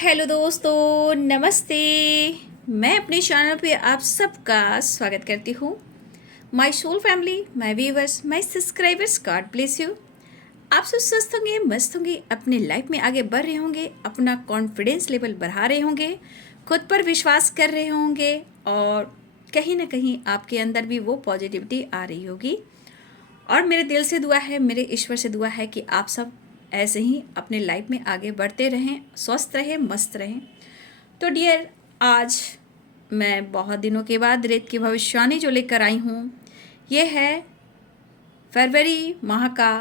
Hello दोस्तों, नमस्ते। मैं अपने चैनल पे आप सबका स्वागत करती हूँ। My soul family, my viewers, my subscribers, God bless you. आप सब स्वस्थ होंगे, मस्त होंगे, अपने लाइफ में आगे बढ़ रहे होंगे, अपना कॉन्फिडेंस लेवल बढ़ा रहे होंगे, खुद पर विश्वास कर रहे होंगे और कहीं ना कहीं आपके अंदर भी वो पॉजिटिविटी आ रही होगी। और मेरे दिल से दुआ है, मेरे ईश्वर से दुआ है कि आप सब ऐसे ही अपने लाइफ में आगे बढ़ते रहें, स्वस्थ रहें, मस्त रहें। तो डियर, आज मैं बहुत दिनों के बाद रेत की भविष्यवाणी जो लेकर आई हूँ, ये है फरवरी माह का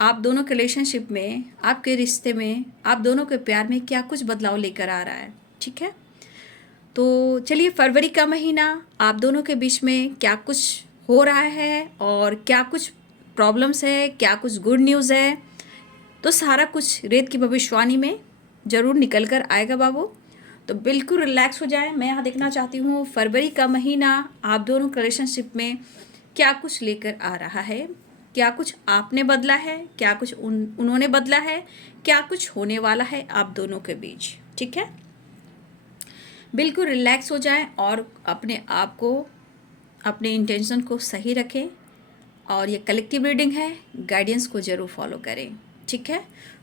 आप दोनों के रिलेशनशिप में, आपके रिश्ते में, आप दोनों के प्यार में क्या कुछ बदलाव लेकर आ रहा है। ठीक है, तो चलिए, फरवरी का महीना आप दोनों के बीच में क्या कुछ हो रहा है और क्या कुछ प्रॉब्लम्स है, क्या कुछ गुड न्यूज़ है, तो सारा कुछ रेत की भविष्यवाणी में ज़रूर निकल कर आएगा बाबू। तो बिल्कुल रिलैक्स हो जाए। मैं यहाँ देखना चाहती हूँ फरवरी का महीना आप दोनों के रिलेशनशिप में क्या कुछ लेकर आ रहा है, क्या कुछ आपने बदला है, क्या कुछ उन्होंने बदला है, क्या कुछ होने वाला है आप दोनों के बीच। ठीक है, बिल्कुल रिलैक्स हो जाएं और अपने आप को, अपने इंटेंशन को सही रखें। और ये कलेक्टिव रीडिंग है, गाइडेंस को ज़रूर फॉलो करें। ठीक है,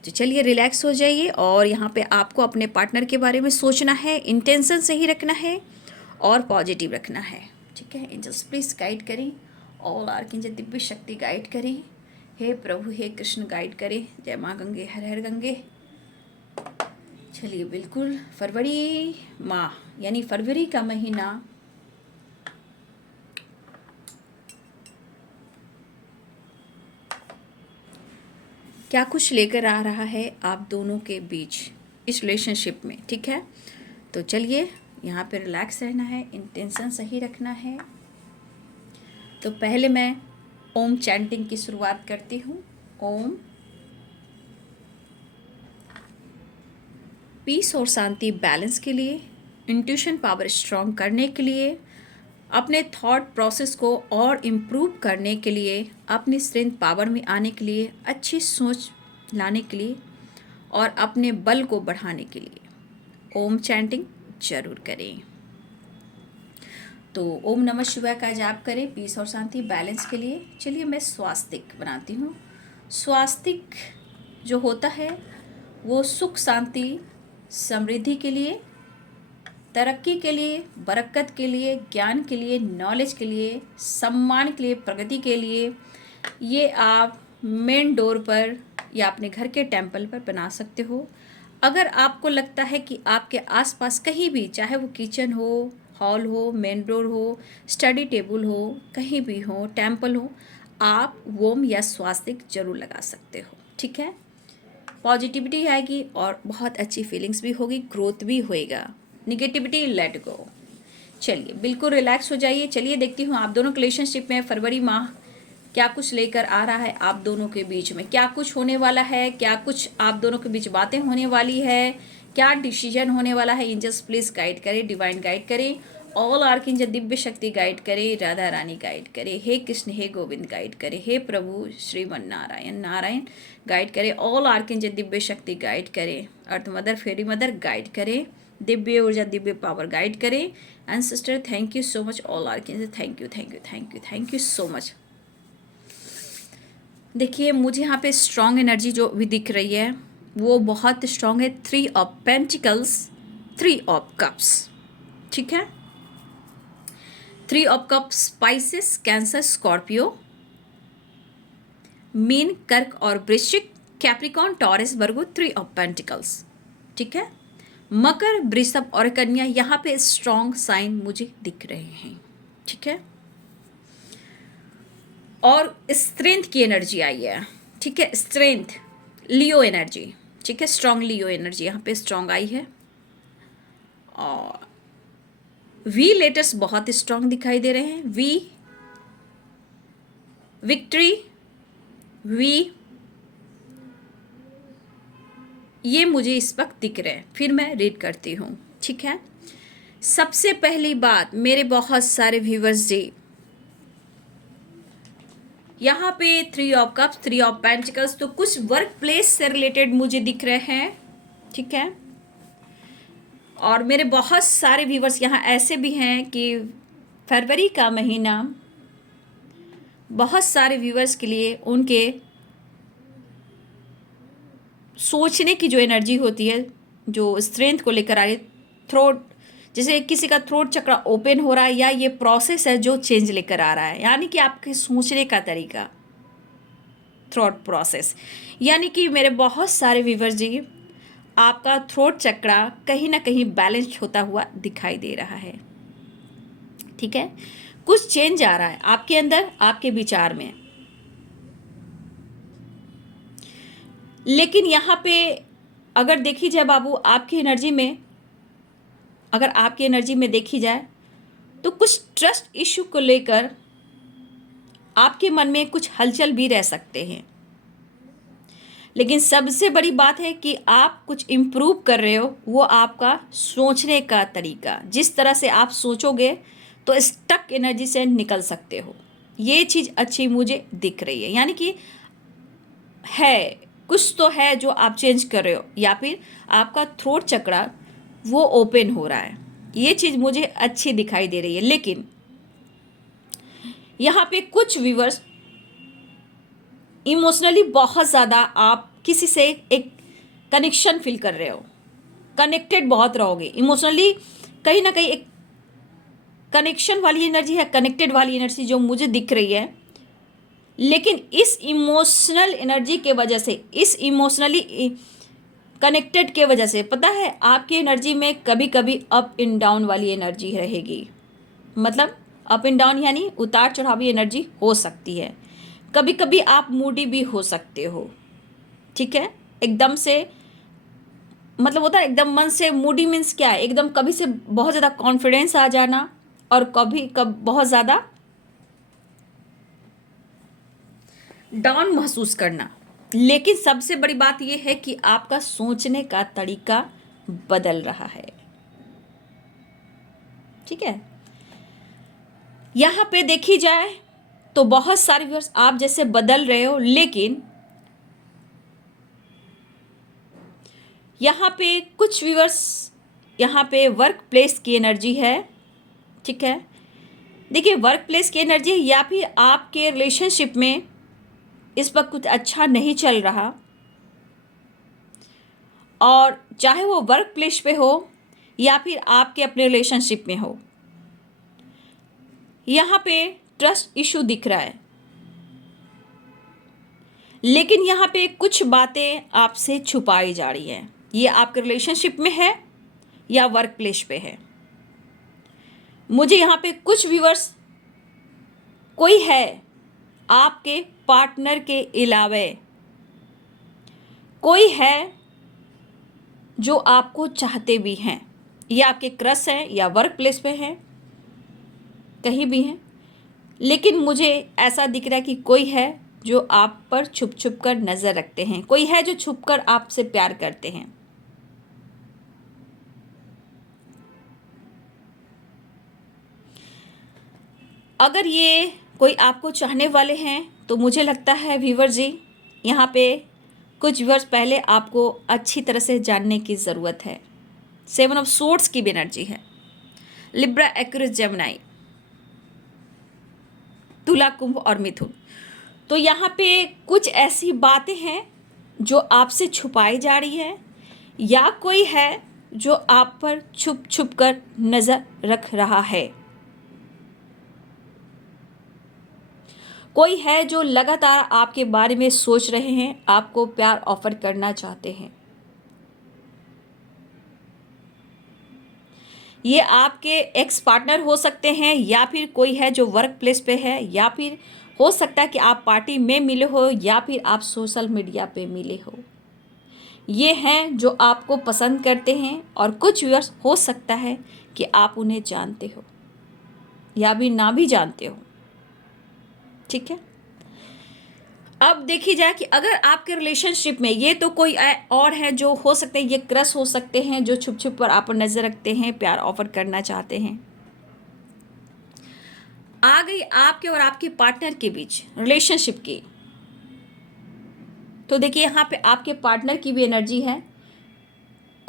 तो चलिए रिलैक्स हो जाइए। और यहाँ पे आपको अपने पार्टनर के बारे में सोचना है, इंटेंशन सही रखना है और पॉजिटिव रखना है। ठीक है, एंजल्स प्लीज़ गाइड करें, ऑल आर्कएंजल दिव्य शक्ति गाइड करें। हे प्रभु, हे कृष्ण गाइड करें। जय माँ गंगे, हर हर गंगे। चलिए, बिल्कुल फरवरी माह यानी फरवरी का महीना क्या कुछ लेकर आ रहा है आप दोनों के बीच इस रिलेशनशिप में। ठीक है, तो चलिए, यहाँ पे रिलैक्स रहना है, इंटेंशन सही रखना है। तो पहले मैं ओम चैंटिंग की शुरुआत करती हूँ। ओम, पीस और शांति बैलेंस के लिए, इंट्यूशन पावर स्ट्रॉन्ग करने के लिए, अपने थॉट प्रोसेस को और इम्प्रूव करने के लिए, अपनी स्ट्रेंथ पावर में आने के लिए, अच्छी सोच लाने के लिए और अपने बल को बढ़ाने के लिए ओम चैंटिंग जरूर करें। तो ओम नमः शिवाय का जाप करें पीस और शांति बैलेंस के लिए। चलिए, मैं स्वास्तिक बनाती हूँ। स्वास्तिक जो होता है वो सुख, शांति, समृद्धि के लिए, तरक्की के लिए, बरकत के लिए, ज्ञान के लिए, नॉलेज के लिए, सम्मान के लिए, प्रगति के लिए, ये आप मेन डोर पर या अपने घर के टेम्पल पर बना सकते हो। अगर आपको लगता है कि आपके आसपास कहीं भी, चाहे वो किचन हो, हॉल हो, मेन डोर हो, स्टडी टेबल हो, कहीं भी हो, टेम्पल हो, आप वोम या स्वास्तिक जरूर लगा सकते हो। ठीक है, पॉजिटिविटी आएगी और बहुत अच्छी फीलिंग्स भी होगी, ग्रोथ भी होएगा। Negativity let go. चलिए, बिल्कुल रिलैक्स हो जाइए। चलिए, देखती हूँ आप दोनों के रिलेशनशिप में फरवरी माह क्या कुछ लेकर आ रहा है आप दोनों के बीच में, क्या कुछ होने वाला है, क्या कुछ आप दोनों के बीच बातें होने वाली है, क्या डिसीजन होने वाला है। एंजल्स प्लीज गाइड करें, डिवाइन गाइड करें, ऑल आर्कएंजल दिव्य शक्ति गाइड करे, राधा रानी गाइड करे, हे कृष्ण हे गोविंद गाइड करे, हे प्रभु श्रीमन नारायण नारायण गाइड करे, ऑल आर्कएंजल दिव्य शक्ति गाइड करे, अर्थ मदर, फेरी मदर गाइड करे, दिव्य ऊर्जा, दिव्य पावर गाइड करे। Ancestor thank you so much, all archangel thank you thank you thank you thank you so much. देखिए, मुझे यहाँ पे स्ट्रॉन्ग एनर्जी जो भी दिख रही है वो बहुत स्ट्रॉन्ग है। 3 ऑफ पेंटिकल्स, 3 ऑफ कप्स। ठीक है, 3 of cups spices, cancer, Scorpio, mean, कर्क और वृश्चिक, Capricorn, taurus, Virgo, 3 of pentacles. ठीक है, मकर, वृषभ और कन्या यहाँ पे स्ट्रॉन्ग साइन मुझे दिख रहे हैं। ठीक है, और स्ट्रेंथ की एनर्जी आई है। ठीक है, स्ट्रेंथ, लियो एनर्जी। ठीक है, स्ट्रॉन्ग लियो एनर्जी यहाँ पे स्ट्रॉन्ग आई है। और वी लेटर्स बहुत स्ट्रॉन्ग दिखाई दे रहे हैं। वी, विक्ट्री, वी, ये मुझे इस वक्त दिख रहे हैं। फिर मैं रीड करती हूँ। ठीक है, सबसे पहली बात मेरे बहुत सारे व्यूवर्स जी, यहाँ पे 3 ऑफ कप्स, 3 ऑफ पेंटिकल्स, तो कुछ वर्क प्लेस से रिलेटेड मुझे दिख रहे हैं। ठीक है। और मेरे बहुत सारे व्यूवर्स यहाँ ऐसे भी हैं कि फरवरी का महीना बहुत सारे व्यूवर्स के लिए उनके सोचने की जो एनर्जी होती है, जो स्ट्रेंथ को लेकर आ रही है, थ्रोट, जैसे किसी का थ्रोट चक्र ओपन हो रहा है, या ये प्रोसेस है जो चेंज लेकर आ रहा है, यानी कि आपके सोचने का तरीका, थ्रोट प्रोसेस। यानी कि मेरे बहुत सारे व्यूवर्स जी, आपका थ्रोट चक्र कहीं ना कहीं बैलेंस होता हुआ दिखाई दे रहा है। ठीक है, कुछ चेंज आ रहा है आपके अंदर, आपके विचार में। लेकिन यहाँ पे अगर देखी जाए बाबू, आपकी एनर्जी में, अगर आपकी एनर्जी में देखी जाए तो कुछ ट्रस्ट इश्यू को लेकर आपके मन में कुछ हलचल भी रह सकते हैं। लेकिन सबसे बड़ी बात है कि आप कुछ इम्प्रूव कर रहे हो, वो आपका सोचने का तरीका, जिस तरह से आप सोचोगे तो स्टक एनर्जी से निकल सकते हो। ये चीज़ अच्छी मुझे दिख रही है, यानी कि है कुछ तो है जो आप चेंज कर रहे हो, या फिर आपका थ्रोट चक्र वो ओपन हो रहा है। ये चीज़ मुझे अच्छी दिखाई दे रही है। लेकिन यहाँ पे कुछ व्यूवर्स इमोशनली बहुत ज़्यादा आप किसी से एक कनेक्शन फील कर रहे हो, कनेक्टेड बहुत रहोगे इमोशनली, कहीं ना कहीं एक कनेक्शन वाली एनर्जी है, कनेक्टेड वाली एनर्जी जो मुझे दिख रही है। लेकिन इस इमोशनल एनर्जी के वजह से, इस इमोशनली कनेक्टेड के वजह से, पता है आपकी एनर्जी में कभी कभी अप एंड डाउन वाली एनर्जी रहेगी। मतलब अप एंड डाउन यानी उतार चढ़ाव एनर्जी हो सकती है। कभी कभी आप मूडी भी हो सकते हो। ठीक है, एकदम से, मतलब होता है एकदम मन से मूडी, मीन्स क्या है, एकदम कभी से बहुत ज़्यादा कॉन्फिडेंस आ जाना, और कभी कब बहुत ज़्यादा डाउन महसूस करना। लेकिन सबसे बड़ी बात यह है कि आपका सोचने का तरीका बदल रहा है। ठीक है, यहाँ पे देखी जाए तो बहुत सारे व्यूअर्स आप जैसे बदल रहे हो, लेकिन यहाँ पे कुछ व्यूअर्स, यहाँ पे वर्क प्लेस की एनर्जी है। ठीक है, देखिए वर्क प्लेस की एनर्जी, या फिर आपके रिलेशनशिप में इस वक्त कुछ अच्छा नहीं चल रहा, और चाहे वो वर्क प्लेस पे हो या फिर आपके अपने रिलेशनशिप में हो, यहाँ पे ट्रस्ट इशू दिख रहा है। लेकिन यहाँ पे कुछ बातें आपसे छुपाई जा रही हैं। ये आपके रिलेशनशिप में है या वर्क प्लेस पे है। मुझे यहाँ पे कुछ व्यूअर्स, कोई है आपके पार्टनर के अलावे, कोई है जो आपको चाहते भी हैं, या आपके क्रश हैं या वर्क प्लेस पे हैं, कहीं भी हैं। लेकिन मुझे ऐसा दिख रहा है कि कोई है जो आप पर छुप छुप कर नज़र रखते हैं, कोई है जो छुप कर आपसे प्यार करते हैं। अगर ये कोई आपको चाहने वाले हैं तो मुझे लगता है व्यूवर जी, यहाँ पे कुछ व्यूअर्स पहले आपको अच्छी तरह से जानने की ज़रूरत है। 7 ऑफ सोर्ड्स की भी एनर्जी है, लिब्रा, एक्वेरियस, जेमिनी, तुला, कुंभ और मिथुन। तो यहाँ पे कुछ ऐसी बातें हैं जो आपसे छुपाई जा रही है, या कोई है जो आप पर छुप छुप कर नज़र रख रहा है। कोई है जो लगातार आपके बारे में सोच रहे हैं, आपको प्यार ऑफर करना चाहते हैं। ये आपके एक्स पार्टनर हो सकते हैं, या फिर कोई है जो वर्क प्लेस पे है, या फिर हो सकता है कि आप पार्टी में मिले हो, या फिर आप सोशल मीडिया पे मिले हो। ये हैं जो आपको पसंद करते हैं, और कुछ व्यूअर्स हो सकता है कि आप उन्हें जानते हो या भी ना भी जानते हो। ठीक है, अब देखी जाए कि अगर आपके रिलेशनशिप में ये तो कोई और है जो हो सकते हैं, ये क्रश हो सकते हैं जो छुप छुप पर आप पर नज़र रखते हैं, प्यार ऑफर करना चाहते हैं। आ गई आपके और आपके पार्टनर के बीच रिलेशनशिप की, तो देखिए यहाँ पे आपके पार्टनर की भी एनर्जी है।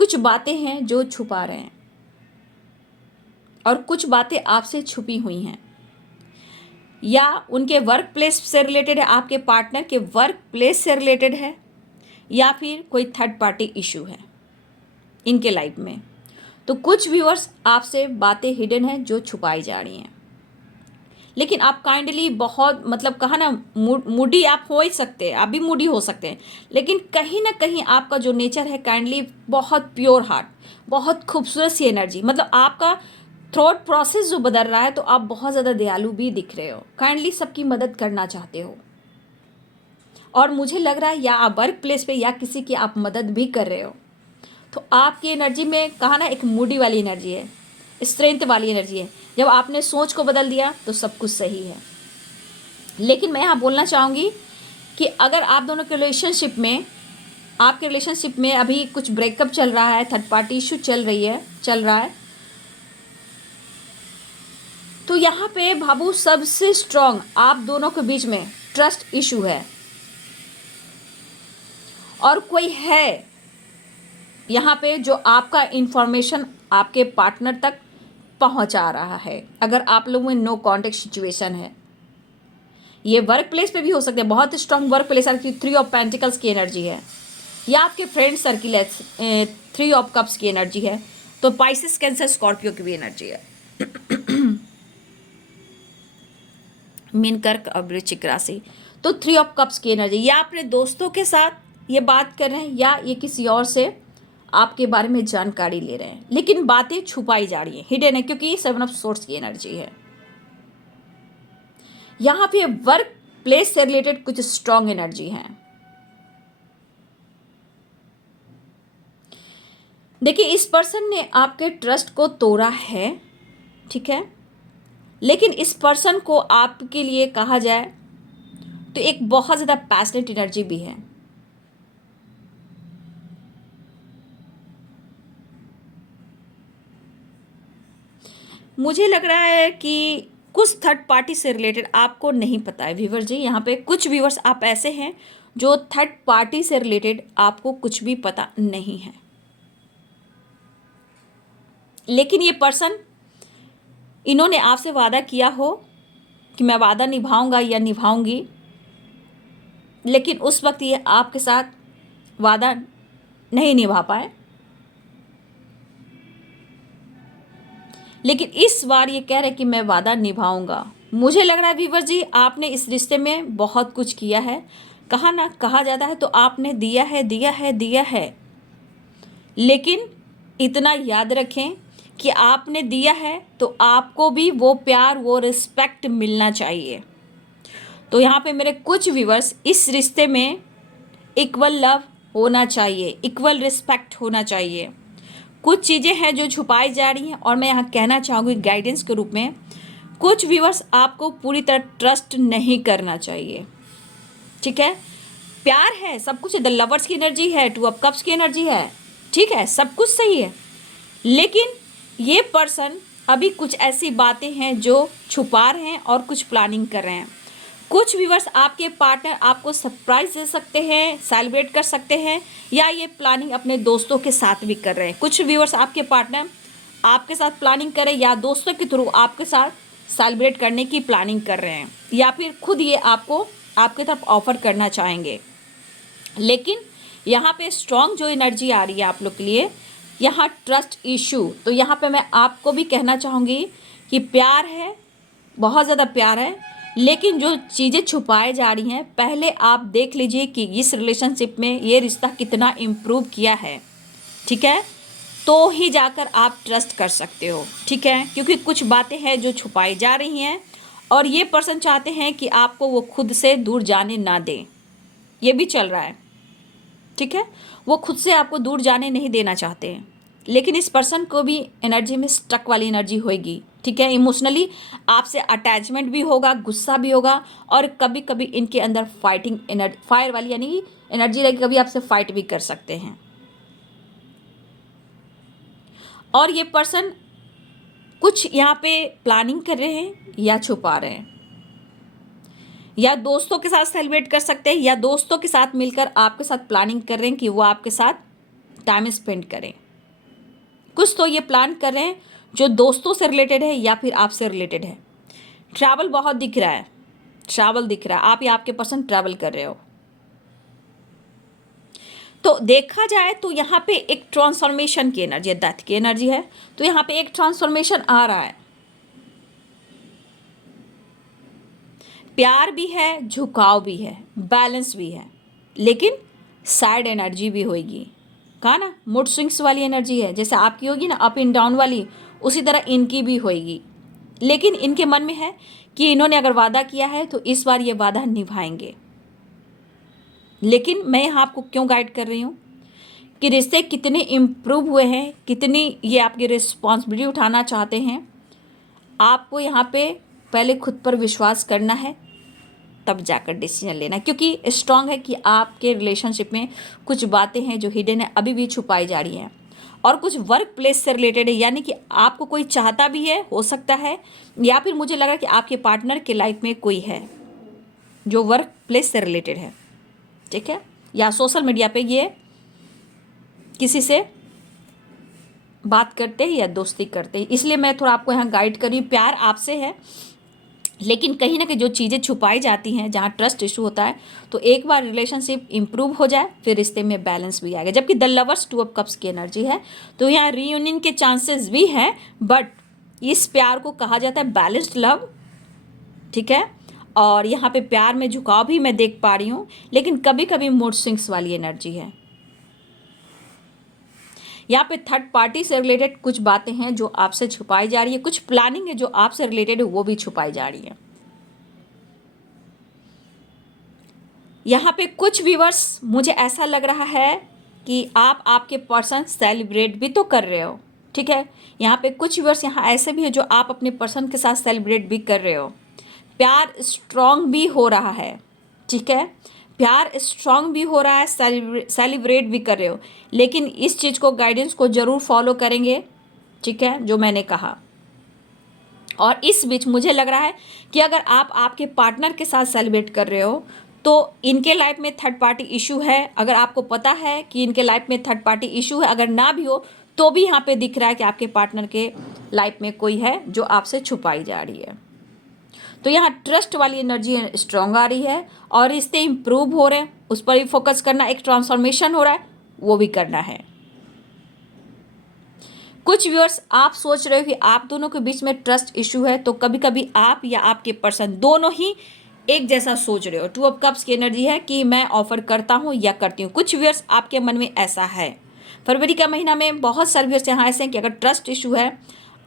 कुछ बातें हैं जो छुपा रहे हैं और कुछ बातें आपसे छुपी हुई हैं, या उनके वर्क प्लेस से रिलेटेड है, आपके पार्टनर के वर्क प्लेस से रिलेटेड है, या फिर कोई थर्ड पार्टी इशू है इनके लाइफ में। तो कुछ व्यूअर्स आपसे बातें हिडन हैं जो छुपाई जा रही हैं, लेकिन आप काइंडली बहुत मतलब कहा ना मूडी आप हो ही सकते हैं, आप भी मूडी हो सकते हैं, लेकिन कहीं ना कहीं आपका जो नेचर है काइंडली बहुत प्योर हार्ट, बहुत खूबसूरत सी एनर्जी, मतलब आपका थॉट प्रोसेस जो बदल रहा है, तो आप बहुत ज़्यादा दयालु भी दिख रहे हो, काइंडली सबकी मदद करना चाहते हो। और मुझे लग रहा है या आप वर्क प्लेस पे या किसी की आप मदद भी कर रहे हो। तो आपकी एनर्जी में कहा ना एक मूडी वाली एनर्जी है, स्ट्रेंथ वाली एनर्जी है। जब आपने सोच को बदल दिया तो सब कुछ सही है। लेकिन मैं यहाँ बोलना चाहूँगी कि अगर आप दोनों के रिलेशनशिप में, आपके रिलेशनशिप में अभी कुछ ब्रेकअप चल रहा है, थर्ड पार्टी इशू चल रहा है, तो यहाँ पे भाबू सबसे स्ट्रॉन्ग आप दोनों के बीच में ट्रस्ट इशू है, और कोई है यहाँ पे जो आपका इंफॉर्मेशन आपके पार्टनर तक पहुँचा रहा है। अगर आप लोगों में नो कॉन्टेक्ट सिचुएशन है, ये वर्क प्लेस पे भी हो सकते हैं, बहुत स्ट्रॉन्ग वर्क प्लेस की 3 ऑफ पेंटिकल्स की एनर्जी है, या आपके फ्रेंड सर्किल है 3 ऑफ कप्स की एनर्जी है, तो पाइसेस कैंसर स्कॉर्पियो की भी एनर्जी है, मीन कर्क और वृश्चिक राशि, तो 3 ऑफ कप्स की एनर्जी, या अपने दोस्तों के साथ ये बात कर रहे हैं, या ये किसी और से आपके बारे में जानकारी ले रहे हैं, लेकिन बातें छुपाई जा रही हैं, हिडन है, क्योंकि 7 ऑफ सोर्स की एनर्जी है। यहाँ पे वर्क प्लेस से रिलेटेड कुछ स्ट्रॉन्ग एनर्जी है। देखिए, इस पर्सन ने आपके ट्रस्ट को तोड़ा है, ठीक है, लेकिन इस पर्सन को आपके लिए कहा जाए तो एक बहुत ज़्यादा पैशनेट एनर्जी भी है। मुझे लग रहा है कि कुछ थर्ड पार्टी से रिलेटेड आपको नहीं पता है व्यूवर जी। यहाँ पे कुछ व्यूवर्स आप ऐसे हैं जो थर्ड पार्टी से रिलेटेड आपको कुछ भी पता नहीं है, लेकिन ये पर्सन, इन्होंने आपसे वादा किया हो कि मैं वादा निभाऊंगा या निभाऊंगी, लेकिन उस वक्त ये आपके साथ वादा नहीं निभा पाए, लेकिन इस बार ये कह रहे कि मैं वादा निभाऊंगा। मुझे लग रहा है व्यूवर जी, आपने इस रिश्ते में बहुत कुछ किया है, कहा जाता है तो आपने दिया है दिया है दिया है, लेकिन इतना याद रखें कि आपने दिया है तो आपको भी वो प्यार, वो रिस्पेक्ट मिलना चाहिए। तो यहाँ पे मेरे कुछ व्यूवर्स, इस रिश्ते में इक्वल लव होना चाहिए, इक्वल रिस्पेक्ट होना चाहिए। कुछ चीज़ें हैं जो छुपाई जा रही हैं, और मैं यहाँ कहना चाहूँगी गाइडेंस के रूप में, कुछ व्यूवर्स आपको पूरी तरह ट्रस्ट नहीं करना चाहिए, ठीक है। प्यार है, सब कुछ है, द लवर्स की एनर्जी है, 2 ऑफ कप्स की एनर्जी है, ठीक है, सब कुछ सही है, लेकिन ये पर्सन अभी कुछ ऐसी बातें हैं जो छुपा रहे हैं और कुछ प्लानिंग कर रहे हैं। कुछ व्यूवर्स आपके पार्टनर आपको सरप्राइज दे सकते हैं, सेलिब्रेट कर सकते हैं, या ये प्लानिंग अपने दोस्तों के साथ भी कर रहे हैं। कुछ व्यूवर्स आपके पार्टनर आपके साथ प्लानिंग करें, या दोस्तों के थ्रू आपके साथ सेलिब्रेट करने की प्लानिंग कर रहे हैं, या फिर खुद ये आपको आपके तरफ ऑफर करना चाहेंगे। लेकिन यहाँ पे स्ट्रॉन्ग जो एनर्जी आ रही है आप लोग के लिए, यहाँ ट्रस्ट इशू, तो यहाँ पे मैं आपको भी कहना चाहूँगी कि प्यार है, बहुत ज़्यादा प्यार है, लेकिन जो चीज़ें छुपाए जा रही हैं, पहले आप देख लीजिए कि इस रिलेशनशिप में ये रिश्ता कितना इम्प्रूव किया है, ठीक है, तो ही जाकर आप ट्रस्ट कर सकते हो, ठीक है, क्योंकि कुछ बातें हैं जो छुपाई जा रही हैं, और ये पर्सन चाहते हैं कि आपको वो खुद से दूर जाने ना दें, ये भी चल रहा है, ठीक है, वो खुद से आपको दूर जाने नहीं देना चाहते हैं, लेकिन इस पर्सन को भी एनर्जी में स्टक वाली एनर्जी होगी, ठीक है, इमोशनली आपसे अटैचमेंट भी होगा, गुस्सा भी होगा, और कभी कभी इनके अंदर फाइटिंग एनर्जी, फायर वाली यानी एनर्जी रहेगी, कभी आपसे फाइट भी कर सकते हैं। और ये पर्सन कुछ यहाँ पे प्लानिंग कर रहे हैं या छुपा रहे हैं, या दोस्तों के साथ सेलिब्रेट कर सकते हैं, या दोस्तों के साथ मिलकर आपके साथ प्लानिंग कर रहे हैं कि वो आपके साथ टाइम स्पेंड करें, कुछ तो ये प्लान कर रहे हैं जो दोस्तों से रिलेटेड है या फिर आपसे रिलेटेड है। ट्रैवल बहुत दिख रहा है, ट्रैवल दिख रहा है, आप या आपके पर्सन ट्रैवल कर रहे हो। तो देखा जाए तो यहाँ पे एक ट्रांसफॉर्मेशन की एनर्जी है, डेथ की एनर्जी है, तो यहाँ पे एक ट्रांसफॉर्मेशन आ रहा है। प्यार भी है, झुकाव भी है, बैलेंस भी है, लेकिन सैड एनर्जी भी होगी। कहा ना, मूड स्विंग्स वाली एनर्जी है, जैसे आपकी होगी ना अप एंड डाउन वाली, उसी तरह इनकी भी होगी। लेकिन इनके मन में है कि इन्होंने अगर वादा किया है तो इस बार ये वादा निभाएंगे। लेकिन मैं यहाँ आपको क्यों गाइड कर रही हूँ कि रिश्ते कितने इम्प्रूव हुए हैं, कितनी ये आपकी रिस्पॉन्सिबिलिटी उठाना चाहते हैं। आपको यहाँ पे पहले खुद पर विश्वास करना है, तब जाकर डिसीजन लेना, क्योंकि स्ट्रांग है कि आपके रिलेशनशिप में कुछ बातें हैं जो हिडन है, अभी भी छुपाई जा रही हैं, और कुछ वर्क प्लेस से रिलेटेड है, यानी कि आपको कोई चाहता भी है, हो सकता है, या फिर मुझे लग रहा है कि आपके पार्टनर के लाइफ में कोई है जो वर्क प्लेस से रिलेटेड है, ठीक है, या सोशल मीडिया पे ये किसी से बात करते हैं या दोस्ती करते हैं। इसलिए मैं थोड़ा आपको यहाँ गाइड करी। प्यार आपसे है, लेकिन कहीं ना कहीं जो चीज़ें छुपाई जाती हैं, जहाँ ट्रस्ट इशू होता है, तो एक बार रिलेशनशिप इंप्रूव हो जाए फिर रिश्ते में बैलेंस भी आएगा। जबकि द लवर्स 2 ऑफ कप्स की एनर्जी है, तो यहाँ रीयूनियन के चांसेस भी हैं, बट इस प्यार को कहा जाता है बैलेंस्ड लव, ठीक है। और यहाँ पे प्यार में झुकाव भी मैं देख पा रही हूँ, लेकिन कभी कभी मूड स्विंग्स वाली एनर्जी है। यहाँ पे थर्ड पार्टी से रिलेटेड कुछ बातें हैं जो आपसे छुपाई जा रही है, कुछ प्लानिंग है जो आपसे रिलेटेड है वो भी छुपाई जा रही है। यहाँ पे कुछ व्यूअर्स मुझे ऐसा लग रहा है कि आप आपके पर्सन सेलिब्रेट भी तो कर रहे हो, ठीक है। यहाँ पे कुछ व्यूअर्स यहाँ ऐसे भी है जो आप अपने पर्सन के साथ सेलिब्रेट भी कर रहे हो। प्यार स्ट्रांग भी हो रहा है, ठीक है, प्यार स्ट्रांग भी हो रहा है, सेलिब्रेट भी कर रहे हो, लेकिन इस चीज़ को, गाइडेंस को ज़रूर फॉलो करेंगे, ठीक है, जो मैंने कहा। और इस बीच मुझे लग रहा है कि अगर आप आपके पार्टनर के साथ सेलिब्रेट कर रहे हो तो इनके लाइफ में थर्ड पार्टी इशू है। अगर आपको पता है कि इनके लाइफ में थर्ड पार्टी इशू है, अगर ना भी हो तो भी यहाँ पे दिख रहा है कि आपके पार्टनर के लाइफ में कोई है जो आपसे छुपाई जा रही है। तो यहाँ ट्रस्ट वाली एनर्जी स्ट्रांग आ रही है और रिश्ते इंप्रूव हो रहे हैं, उस पर भी फोकस करना, एक ट्रांसफॉर्मेशन हो रहा है वो भी करना है। कुछ व्यूअर्स आप सोच रहे हो कि आप दोनों के बीच में ट्रस्ट इशू है, तो कभी कभी आप या आपके पर्सन दोनों ही एक जैसा सोच रहे हो। 2 ऑफ कप्स की एनर्जी है कि मैं ऑफर करता हूँ या करती हूँ। कुछ व्यूअर्स आपके मन में ऐसा है। फरवरी का महीना में बहुत सारे व्यूअर्स यहाँ ऐसे हैं कि अगर ट्रस्ट इशू है,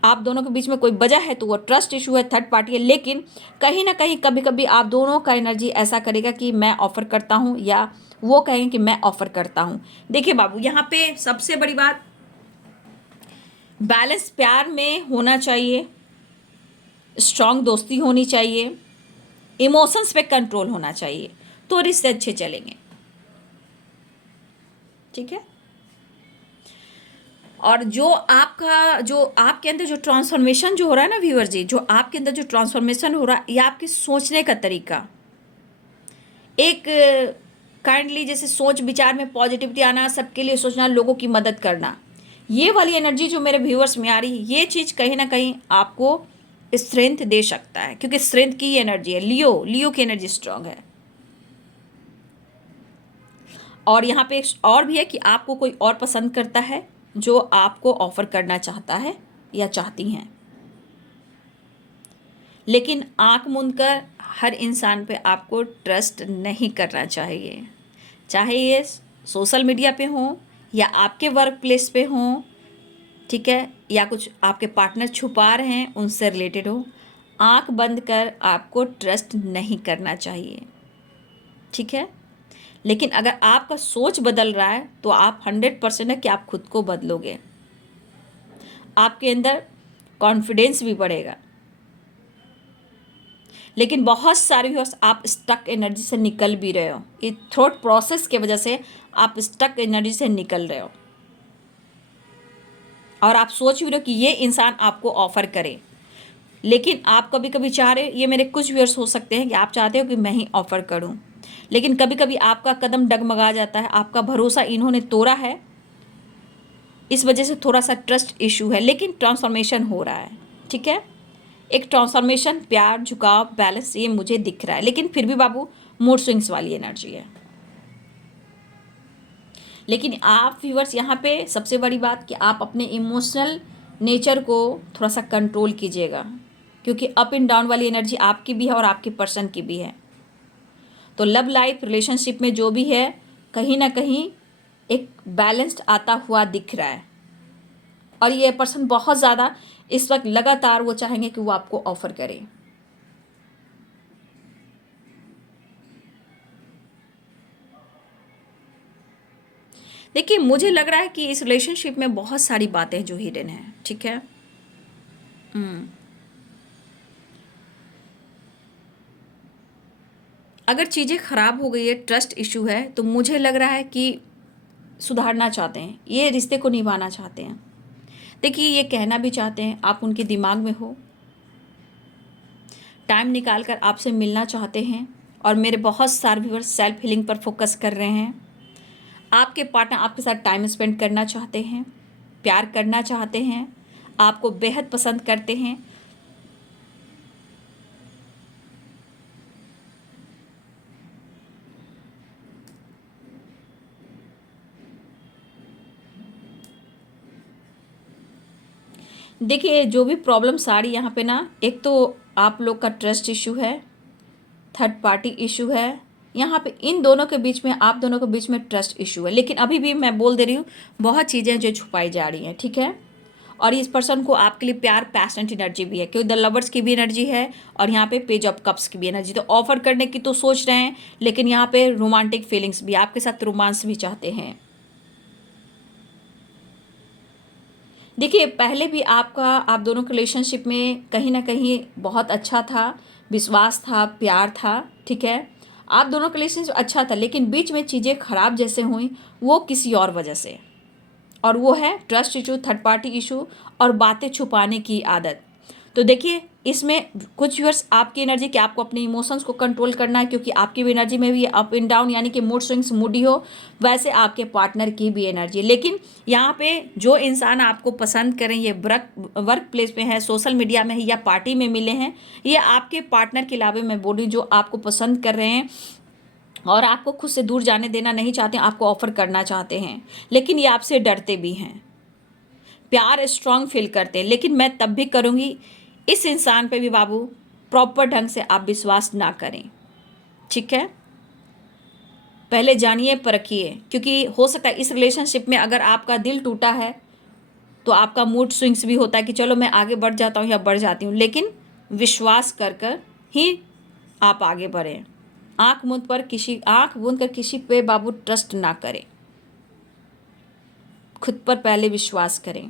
आप दोनों के बीच में कोई वजह है, तो वो ट्रस्ट इशू है, थर्ड पार्टी है, लेकिन कहीं ना कहीं कभी कभी आप दोनों का एनर्जी ऐसा करेगा कि मैं ऑफर करता हूँ या वो कहेंगे कि मैं ऑफर करता हूँ। देखिए बाबू, यहाँ पे सबसे बड़ी बात, बैलेंस प्यार में होना चाहिए, स्ट्रांग दोस्ती होनी चाहिए, इमोशंस पे कंट्रोल होना चाहिए, तो रिश्ते अच्छे चलेंगे, ठीक है। और जो आपके अंदर जो ट्रांसफॉर्मेशन जो हो रहा है ना व्यूअर जी, जो आपके अंदर जो ट्रांसफॉर्मेशन हो रहा है, ये आपके सोचने का तरीका, एक काइंडली जैसे सोच विचार में पॉजिटिविटी आना, सबके लिए सोचना, लोगों की मदद करना, ये वाली एनर्जी जो मेरे व्यूअर्स में आ रही है, ये चीज़ कहीं ना कहीं आपको स्ट्रेंथ दे सकता है, क्योंकि स्ट्रेंथ की एनर्जी है। लियो की एनर्जी स्ट्रांग है। और यहाँ पे और भी है कि आपको कोई और पसंद करता है जो आपको ऑफर करना चाहता है या चाहती हैं, लेकिन आंख मूंद कर हर इंसान पे आपको ट्रस्ट नहीं करना चाहिए, चाहे ये सोशल मीडिया पे हो या आपके वर्क प्लेस पे हो, ठीक है, या कुछ आपके पार्टनर छुपा रहे हैं उनसे रिलेटेड हो। आंख बंद कर आपको ट्रस्ट नहीं करना चाहिए, ठीक है। लेकिन अगर आपका सोच बदल रहा है तो आप 100% है कि आप खुद को बदलोगे, आपके अंदर कॉन्फिडेंस भी बढ़ेगा। लेकिन बहुत सारे व्यूअर्स आप स्टक एनर्जी से निकल भी रहे हो, ये थॉट प्रोसेस के वजह से आप स्टक एनर्जी से निकल रहे हो, और आप सोच भी रहे हो कि ये इंसान आपको ऑफर करे, लेकिन आप कभी कभी चाह रहे हो, ये मेरे कुछ व्यूअर्स हो सकते हैं कि आप चाहते हो कि मैं ही ऑफर करूं, लेकिन कभी कभी आपका कदम डगमगा जाता है, आपका भरोसा इन्होंने तोड़ा है, इस वजह से थोड़ा सा ट्रस्ट इशू है, लेकिन ट्रांसफॉर्मेशन हो रहा है, ठीक है। एक ट्रांसफॉर्मेशन, प्यार, झुकाव, बैलेंस, ये मुझे दिख रहा है, लेकिन फिर भी बाबू मूड स्विंग्स वाली एनर्जी है। लेकिन आप व्यूअर्स यहाँ पे सबसे बड़ी बात कि आप अपने इमोशनल नेचर को थोड़ा सा कंट्रोल कीजिएगा, क्योंकि अप एंड डाउन वाली एनर्जी आपकी भी है और आपके पर्सन की भी है। तो लव लाइफ रिलेशनशिप में जो भी है, कहीं ना कहीं एक बैलेंस्ड आता हुआ दिख रहा है, और ये पर्सन बहुत ज़्यादा इस वक्त लगातार वो चाहेंगे कि वो आपको ऑफर करे। देखिए, मुझे लग रहा है कि इस रिलेशनशिप में बहुत सारी बातें जो हिडन है, ठीक है। अगर चीज़ें ख़राब हो गई है, ट्रस्ट इशू है, तो मुझे लग रहा है कि सुधारना चाहते हैं, ये रिश्ते को निभाना चाहते हैं। देखिए, ये कहना भी चाहते हैं, आप उनके दिमाग में हो, टाइम निकाल कर आपसे मिलना चाहते हैं, और मेरे बहुत सारे व्यूअर्स सेल्फ हीलिंग पर फोकस कर रहे हैं। आपके पार्टनर आपके साथ टाइम स्पेंड करना चाहते हैं, प्यार करना चाहते हैं, आपको बेहद पसंद करते हैं। देखिए, जो भी प्रॉब्लम्स आ रही यहाँ पे ना, एक तो आप लोग का ट्रस्ट इशू है, थर्ड पार्टी इशू है, यहाँ पे इन दोनों के बीच में, आप दोनों के बीच में ट्रस्ट इशू है। लेकिन अभी भी मैं बोल दे रही हूँ, बहुत चीज़ें जो छुपाई जा रही हैं, ठीक है। और इस पर्सन को आपके लिए प्यार, पैशनेट एनर्जी भी है, क्योंकि द लवर्स की भी एनर्जी है, और यहाँ पे पेज ऑफ कप्स की भी एनर्जी। तो ऑफर करने की तो सोच रहे हैं, लेकिन यहाँ पे रोमांटिक फीलिंग्स भी, आपके साथ रोमांस भी चाहते हैं। देखिए, पहले भी आप दोनों के रिलेशनशिप में कहीं ना कहीं बहुत अच्छा था, विश्वास था, प्यार था, ठीक है। आप दोनों का रिलेशनशिप अच्छा था, लेकिन बीच में चीज़ें खराब जैसे हुई, वो किसी और वजह से, और वो है trust issue, third party issue, और बातें छुपाने की आदत। तो देखिए, इसमें कुछ व्यूअर्स आपकी एनर्जी कि आपको अपने इमोशंस को कंट्रोल करना है, क्योंकि आपकी भी एनर्जी में भी अप एंड डाउन, यानी कि मूड स्विंग्स, मूडी हो, वैसे आपके पार्टनर की भी एनर्जी। लेकिन यहाँ पे जो इंसान आपको पसंद करें, ये वर्क प्लेस में है, सोशल मीडिया में है, या पार्टी में मिले हैं, ये आपके पार्टनर के अलावा मैं बोल रही हूँ, जो आपको पसंद कर रहे हैं और आपको खुद से दूर जाने देना नहीं चाहते, आपको ऑफर करना चाहते हैं, लेकिन ये आपसे डरते भी हैं। प्यार स्ट्रांग फील करते हैं, लेकिन मैं तब भी करूँगी, इस इंसान पे भी बाबू प्रॉपर ढंग से आप विश्वास ना करें, ठीक है। पहले जानिए, परखिए, क्योंकि हो सकता है इस रिलेशनशिप में अगर आपका दिल टूटा है, तो आपका मूड स्विंग्स भी होता है कि चलो मैं आगे बढ़ जाता हूँ या बढ़ जाती हूँ, लेकिन विश्वास कर कर ही आप आगे बढ़ें। आंख मूंद कर किसी पे बाबू ट्रस्ट ना करें, खुद पर पहले विश्वास करें।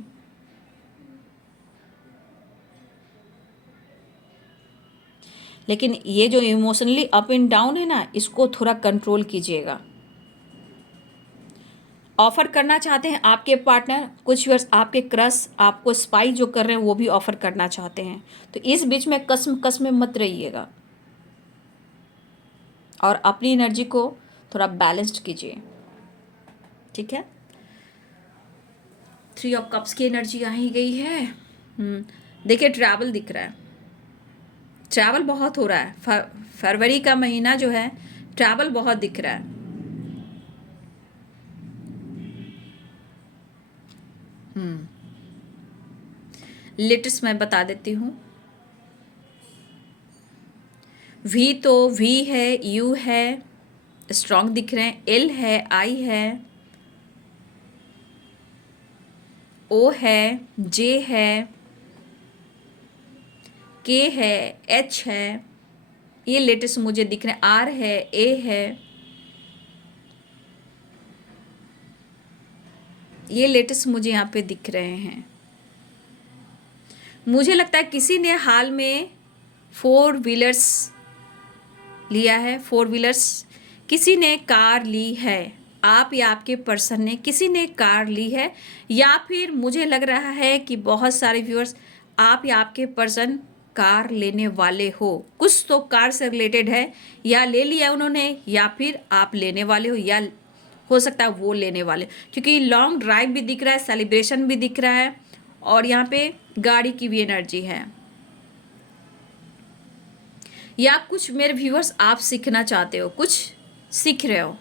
लेकिन ये जो इमोशनली अप एंड डाउन है ना, इसको थोड़ा कंट्रोल कीजिएगा। ऑफर करना चाहते हैं आपके पार्टनर, कुछ व्यूअर्स आपके क्रश आपको स्पाई जो कर रहे हैं, वो भी ऑफर करना चाहते हैं। तो इस बीच में कसम कसम मत रहिएगा, और अपनी एनर्जी को थोड़ा बैलेंस्ड कीजिए, ठीक है। 3 ऑफ कप्स की एनर्जी आ ही गई है। देखिए, ट्रैवल दिख रहा है, ट्रैवल बहुत हो रहा है। फरवरी का महीना जो है, ट्रैवल बहुत दिख रहा है। लेटेस्ट मैं बता देती हूँ। वी तो वी है, यू है, स्ट्रॉन्ग दिख रहे हैं, एल है, आई है, ओ है, जे है, के है, एच है, ये लेटेस्ट मुझे दिख रहे हैं, आर है, ए है, ये लेटेस्ट मुझे यहाँ पे दिख रहे हैं। मुझे लगता है किसी ने हाल में 4 व्हीलर्स लिया है, 4 व्हीलर्स, किसी ने कार ली है, आप या आपके पर्सन ने, किसी ने कार ली है, या फिर मुझे लग रहा है कि बहुत सारे व्यूअर्स आप या आपके पर्सन कार लेने वाले हो। कुछ तो कार से रिलेटेड है, या ले लिया उन्होंने, या फिर आप लेने वाले हो, या हो सकता है वो लेने वाले, क्योंकि लॉन्ग ड्राइव भी दिख रहा है, सेलिब्रेशन भी दिख रहा है, और यहाँ पे गाड़ी की भी एनर्जी है। या कुछ मेरे व्यूअर्स आप सीखना चाहते हो, कुछ सीख रहे हो,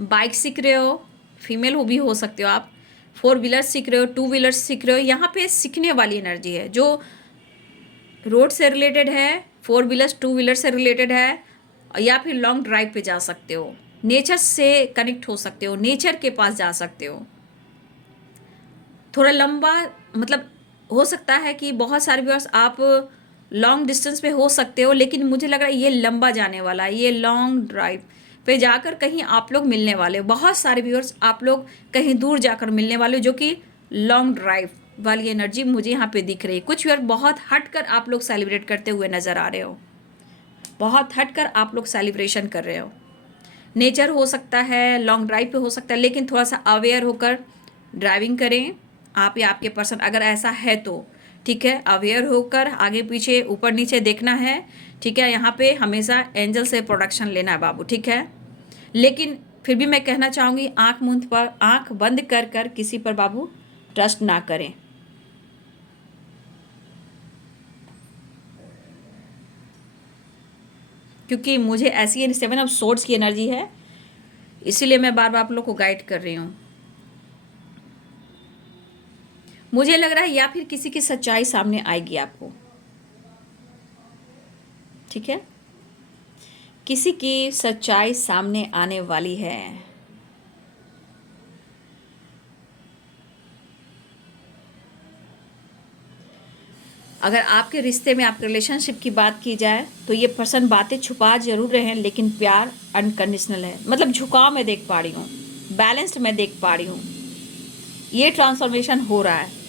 बाइक सीख रहे हो, फीमेल हो भी हो सकते हो आप, 4 व्हीलर सीख रहे हो, 2 व्हीलर सीख रहे हो, यहाँ पे सीखने वाली एनर्जी है जो रोड से रिलेटेड है, 4 व्हीलर 2 व्हीलर से रिलेटेड है, या फिर लॉन्ग ड्राइव पे जा सकते हो, नेचर से कनेक्ट हो सकते हो, नेचर के पास जा सकते हो। थोड़ा लंबा मतलब हो सकता है कि बहुत सारे व्यूअर्स आप लॉन्ग डिस्टेंस पे हो सकते हो, लेकिन मुझे लग रहा है ये लंबा जाने वाला है, ये लॉन्ग ड्राइव पे जाकर कहीं आप लोग मिलने वाले हो। बहुत सारे व्यूअर्स आप लोग कहीं दूर जाकर मिलने वाले हो, जो कि लॉन्ग ड्राइव वाली एनर्जी मुझे यहाँ पे दिख रही है। कुछ व्यूअर्स बहुत हटकर आप लोग सेलिब्रेट करते हुए नज़र आ रहे हो, बहुत हटकर आप लोग सेलिब्रेशन कर रहे हो। नेचर हो सकता है, लॉन्ग ड्राइव पे हो सकता है, लेकिन थोड़ा सा अवेयर होकर ड्राइविंग करें आप या आपके पर्सन, अगर ऐसा है तो ठीक है। अवेयर होकर आगे पीछे ऊपर नीचे देखना है, ठीक है। यहाँ पे हमेशा एंजल से प्रोटेक्शन लेना है बाबू, ठीक है। लेकिन फिर भी मैं कहना चाहूँगी आँख बंद कर कर किसी पर बाबू ट्रस्ट ना करें। क्योंकि मुझे ऐसी 7 ऑफ सोर्ड्स की एनर्जी है, इसीलिए मैं बार बार आप लोग को गाइड कर रही हूँ। मुझे लग रहा है या फिर किसी की सच्चाई सामने आएगी आपको, ठीक है। किसी की सच्चाई सामने आने वाली है। अगर आपके रिश्ते में, आपके रिलेशनशिप की बात की जाए तो ये पर्सन बातें छुपा जरूर रहे हैं, लेकिन प्यार अनकंडीशनल है। मतलब झुकाव मैं देख पा रही हूँ, बैलेंस्ड मैं देख पा रही हूँ, ये ट्रांसफॉर्मेशन हो रहा है।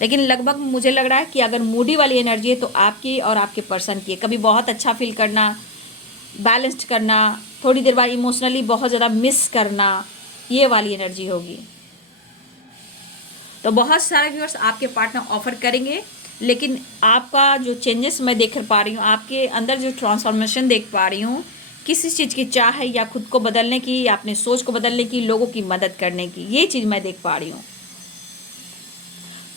लेकिन लगभग मुझे लग रहा है कि अगर मूडी वाली एनर्जी है तो आपकी और आपके पर्सन की, कभी बहुत अच्छा फील करना, बैलेंस्ड करना, थोड़ी देर बाद इमोशनली बहुत ज़्यादा मिस करना, ये वाली एनर्जी होगी। तो बहुत सारे व्यूअर्स आपके पार्टनर ऑफर करेंगे, लेकिन आपका जो चेंजेस मैं देख पा रही हूँ, आपके अंदर जो ट्रांसफॉर्मेशन देख पा रही हूँ, किसी चीज़ की चाह है, या खुद को बदलने की, या अपने सोच को बदलने की, लोगों की मदद करने की, ये चीज़ मैं देख पा रही हूँ।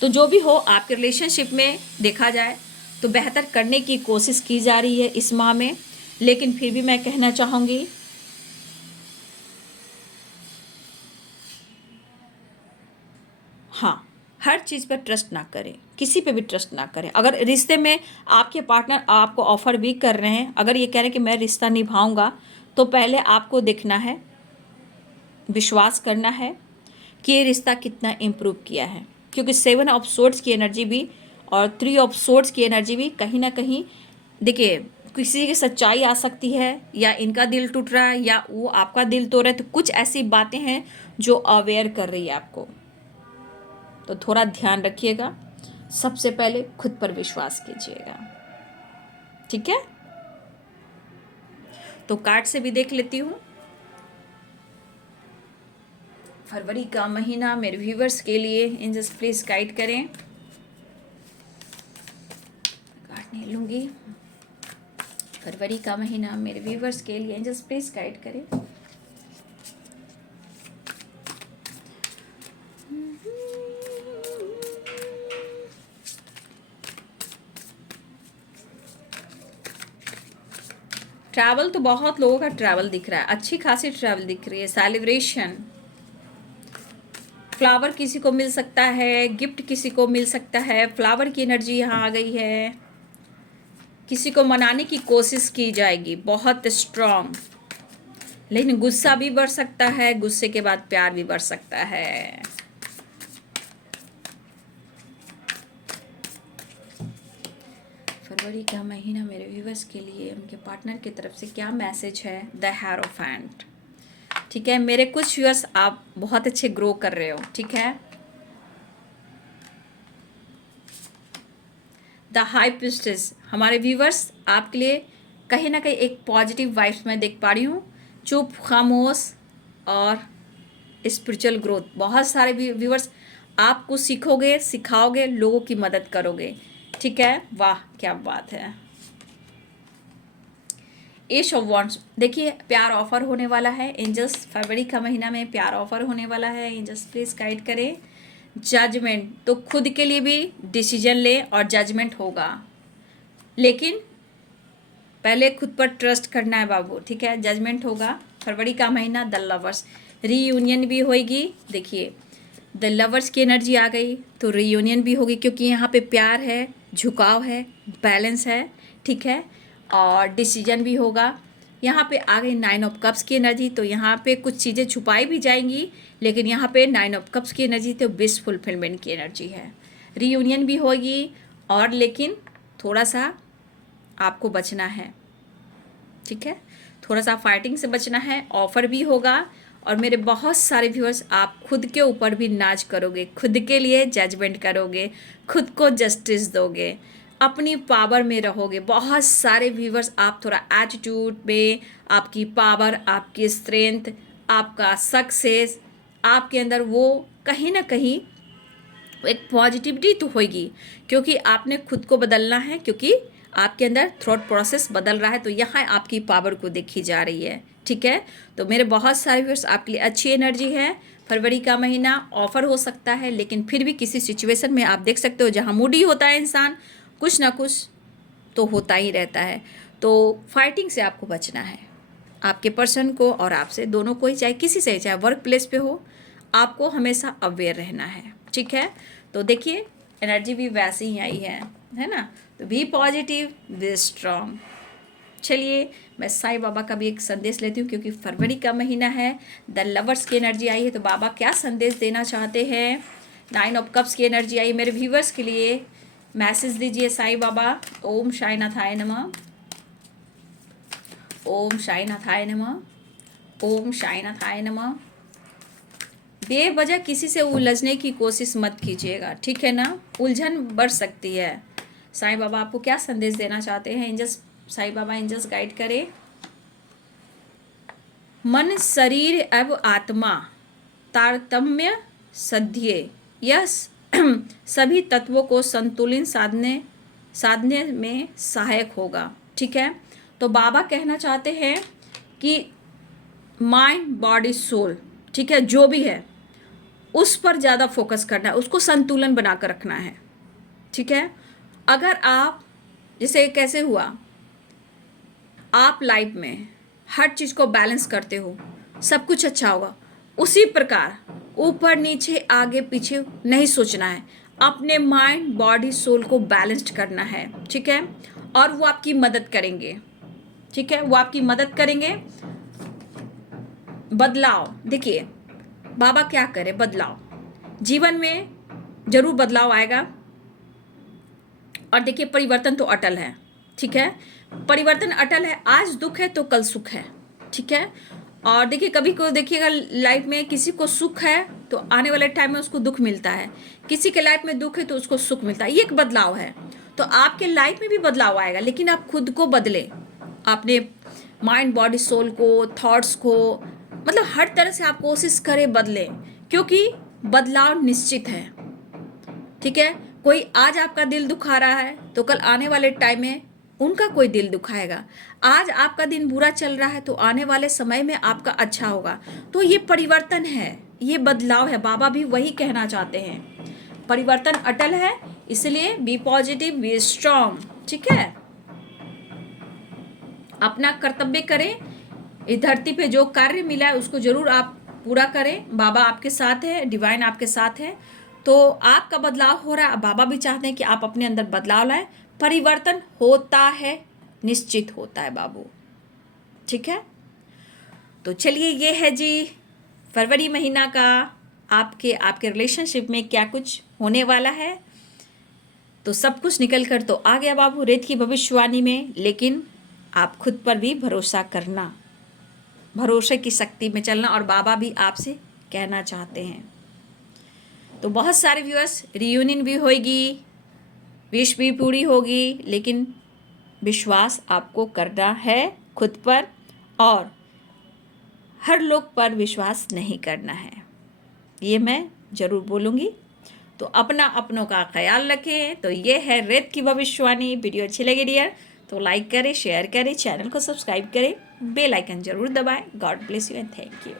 तो जो भी हो आपके रिलेशनशिप में देखा जाए तो बेहतर करने की कोशिश की जा रही है इस माह में। लेकिन फिर भी मैं कहना चाहूँगी, हाँ, हर चीज़ पर ट्रस्ट ना करें, किसी पे भी ट्रस्ट ना करें। अगर रिश्ते में आपके पार्टनर आपको ऑफ़र भी कर रहे हैं, अगर ये कह रहे हैं कि मैं रिश्ता निभाऊंगा, तो पहले आपको देखना है, विश्वास करना है कि ये रिश्ता कितना इम्प्रूव किया है। क्योंकि 7 ऑफ सोर्ड्स की एनर्जी भी और 3 ऑफ सोर्ड्स की एनर्जी भी कहीं ना कहीं, देखिए, किसी की सच्चाई आ सकती है, या इनका दिल टूट रहा है, या वो आपका दिल तोड़ रहा है। तो कुछ ऐसी बातें हैं जो अवेयर कर रही है आपको, तो थोड़ा ध्यान रखिएगा। सबसे पहले खुद पर विश्वास कीजिएगा, ठीक है। तो कार्ड से भी देख लेती हूँ। फरवरी का महीना मेरे व्यूवर्स के लिए एंजल्स प्लीज गाइड करें। कार्ड नहीं लूँगी। फरवरी का महीना मेरे व्यूवर्स के लिए एंजल्स प्लीज गाइड करें। ट्रैवल तो बहुत लोगों का ट्रैवल दिख रहा है, अच्छी खासी ट्रैवल दिख रही है। सेलिब्रेशन, फ्लावर किसी को मिल सकता है, गिफ्ट किसी को मिल सकता है, फ्लावर की एनर्जी यहाँ आ गई है। किसी को मनाने की कोशिश की जाएगी, बहुत स्ट्रॉन्ग। लेकिन गुस्सा भी बढ़ सकता है, गुस्से के बाद प्यार भी बढ़ सकता है। फरवरी का महीना मेरे व्यूवर्स के लिए उनके पार्टनर की तरफ से क्या मैसेज है? द हेरोफेंट, ठीक है। मेरे कुछ व्यूअर्स आप बहुत अच्छे ग्रो कर रहे हो, ठीक है। द हाई प्रिस्टेस, हमारे व्यूवर्स आपके लिए कहीं ना कहीं एक पॉजिटिव वाइब्स मैं देख पा रही हूँ। चुप, खामोश और स्पिरिचुअल ग्रोथ। बहुत सारे व्यूवर्स आप कुछ सीखोगे, सिखाओगे, लोगों की मदद करोगे, ठीक है। वाह क्या बात है। एश ऑफ वॉन्ड्स, देखिए प्यार ऑफर होने वाला है एंजल्स, फरवरी का महीना में प्यार ऑफर होने वाला है एंजल्स, प्लीज़ गाइड करें। जजमेंट, तो खुद के लिए भी डिसीजन ले और जजमेंट होगा, लेकिन पहले खुद पर ट्रस्ट करना है बाबू, ठीक है। जजमेंट होगा फरवरी का महीना। द लवर्स, रीयूनियन भी होगी, देखिए द लवर्स की एनर्जी आ गई तो रीयूनियन भी होगी, क्योंकि यहाँ पे प्यार है, झुकाव है, बैलेंस है, ठीक है। और डिसीजन भी होगा। यहाँ पे आ गई 9 ऑफ कप्स की एनर्जी, तो यहाँ पे कुछ चीज़ें छुपाई भी जाएंगी, लेकिन यहाँ पे 9 ऑफ कप्स की एनर्जी तो विश फुलफिलमेंट की एनर्जी है। रीयूनियन भी होगी, और लेकिन थोड़ा सा आपको बचना है, ठीक है, थोड़ा सा फाइटिंग से बचना है। ऑफर भी होगा, और मेरे बहुत सारे व्यूअर्स आप खुद के ऊपर भी नाज करोगे, खुद के लिए जजमेंट करोगे, खुद को जस्टिस दोगे, अपनी पावर में रहोगे। बहुत सारे व्यूअर्स आप थोड़ा एटीट्यूड में, आपकी पावर, आपकी स्ट्रेंथ, आपका सक्सेस, आपके अंदर वो कहीं ना कहीं एक पॉजिटिविटी तो होगी, क्योंकि आपने खुद को बदलना है, क्योंकि आपके अंदर थॉट प्रोसेस बदल रहा है, तो यहाँ आपकी पावर को देखी जा रही है, ठीक है। तो मेरे बहुत सारे व्यूअर्स आपके लिए अच्छी एनर्जी है। फरवरी का महीना ऑफर हो सकता है, लेकिन फिर भी किसी सिचुएशन में आप देख सकते हो जहाँ मूडी होता है इंसान, कुछ ना कुछ तो होता ही रहता है। तो फाइटिंग से आपको बचना है, आपके पर्सन को और आपसे, दोनों को ही, चाहे किसी से, चाहे वर्क प्लेस पे हो, आपको हमेशा अवेयर रहना है, ठीक है। तो देखिए एनर्जी भी वैसी ही आई है ना। तो बी पॉजिटिव, बी स्ट्रांग। चलिए मैं साईं बाबा का भी एक संदेश लेती हूँ, क्योंकि फरवरी का महीना है, द लवर्स की एनर्जी आई है, तो बाबा क्या संदेश देना चाहते हैं। 9 ऑफ कप्स की एनर्जी आई, मेरे व्यूवर्स के लिए मैसेज दीजिए साईं बाबा। ओम साईनाथाय नमः, ओम साईनाथाय नमः, ओम साईनाथाय नमः। बेवजह किसी से उलझने की कोशिश मत कीजिएगा, ठीक है ना, उलझन बढ़ सकती है। साईं बाबा आपको क्या संदेश देना चाहते हैं, angels, Sai Baba angels guide करें। मन, शरीर एवं आत्मा तारतम्य साध्य, यह सभी तत्वों को संतुलन साधने में सहायक होगा, ठीक है। तो बाबा कहना चाहते हैं कि माइंड, बॉडी, सोल, ठीक है, जो भी है उस पर ज़्यादा फोकस करना है, उसको संतुलन बनाकर रखना है, ठीक है। अगर आप, जैसे कैसे हुआ, आप लाइफ में हर चीज़ को बैलेंस करते हो, सब कुछ अच्छा होगा, उसी प्रकार ऊपर नीचे आगे पीछे नहीं सोचना है, अपने माइंड, बॉडी, सोल को बैलेंस्ड करना है, ठीक है। और वो आपकी मदद करेंगे, ठीक है, वो आपकी मदद करेंगे। बदलाव, देखिए बाबा क्या करे, बदलाव जीवन में जरूर बदलाव आएगा, और देखिए परिवर्तन तो अटल है, ठीक है, परिवर्तन अटल है। आज दुख है तो कल सुख है, ठीक है। और देखिए कभी को देखिएगा लाइफ में किसी को सुख है तो आने वाले टाइम में उसको दुख मिलता है, किसी के लाइफ में दुख है तो उसको सुख मिलता है, ये एक बदलाव है। तो आपके लाइफ में भी बदलाव आएगा, लेकिन आप खुद को बदले, अपने माइंड, बॉडी, सोल को, थॉट्स को, मतलब हर तरह से आप कोशिश करें बदलें, क्योंकि बदलाव निश्चित है, ठीक है। कोई आज आपका दिल दुखा रहा है तो कल आने वाले टाइम में उनका कोई दिल दुखाएगा। आज आपका दिन बुरा चल रहा है तो आने वाले समय में आपका अच्छा होगा। तो ये परिवर्तन है, ये बदलाव है, बाबा भी वही कहना चाहते हैं। परिवर्तन अटल है, इसलिए बी पॉजिटिव, बी स्ट्रांग, ठीक है। अपना कर्तव्य करें, इस धरती पे जो कार्य मिला है उसको जरूर आप पूरा करें। बाबा आपके साथ है, डिवाइन आपके साथ है। तो आपका बदलाव हो रहा है, बाबा भी चाहते हैं कि आप अपने अंदर बदलाव लाएं। परिवर्तन होता है, निश्चित होता है बाबू, ठीक है। तो चलिए ये है जी फरवरी महीना का आपके रिलेशनशिप में क्या कुछ होने वाला है। तो सब कुछ निकल कर तो आ गया बाबू रेत की भविष्यवाणी में, लेकिन आप खुद पर भी भरोसा करना, भरोसे की शक्ति में चलना, और बाबा भी आपसे कहना चाहते हैं। तो बहुत सारे व्यूअर्स, रियूनियन भी होगी, विश भी पूरी होगी, लेकिन विश्वास आपको करना है खुद पर, और हर लोग पर विश्वास नहीं करना है, ये मैं ज़रूर बोलूँगी। तो अपना अपनों का ख्याल रखें। तो ये है रेत की भविष्यवाणी। वीडियो अच्छी लगी डियर तो लाइक करें, शेयर करें, चैनल को सब्सक्राइब करें, बेल आइकन ज़रूर दबाएं। God bless you and thank you.